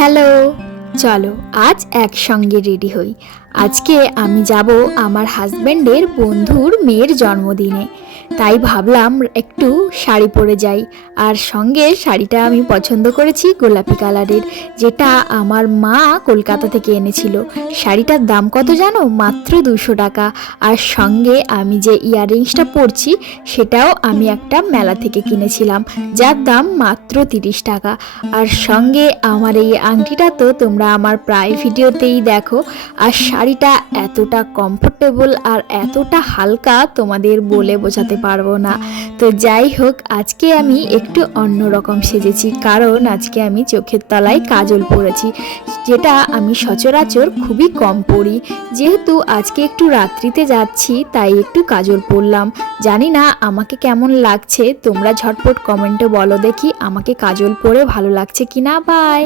Hello, চলো আজ একসঙ্গে রেডি হই। আজকে আমি যাব আমার হাজব্যান্ডের বন্ধুর মেয়ের জন্মদিনে, তাই ভাবলাম একটু শাড়ি পরে যাই। আর সঙ্গে শাড়িটা আমি পছন্দ করেছি গোলাপি কালারের, যেটা আমার মা কলকাতা থেকে এনেছিল। শাড়িটার দাম কত জানো? মাত্র 200 টাকা। আর সঙ্গে আমি যে ইয়াররিংসটা পরছি সেটাও আমি একটা মেলা থেকে কিনেছিলাম, যার দাম মাত্র 30 টাকা। আর সঙ্গে আমার এই আংটিটা তো তোমরা আমার প্রায় ভিডিওতেই দেখো। আর শাড়িটা এতটা কমফোর্টেবল আর এতটা হালকা তোমাদের বলে বোঝাতে পারবো না। তো যাই হোক, আজকে আমি একটু অন্যরকম সেজেছি, কারণ আজকে আমি চোখের তলায় কাজল পরেছি, যেটা আমি সচরাচর খুবই কম পরি। যেহেতু আজকে একটু রাত্রিতে যাচ্ছি তাই একটু কাজল পরলাম। জানি না আমাকে কেমন লাগছে, তোমরা ঝটপট কমেন্টে বলো দেখি আমাকে কাজল পরে ভালো লাগছে কিনা। বাই।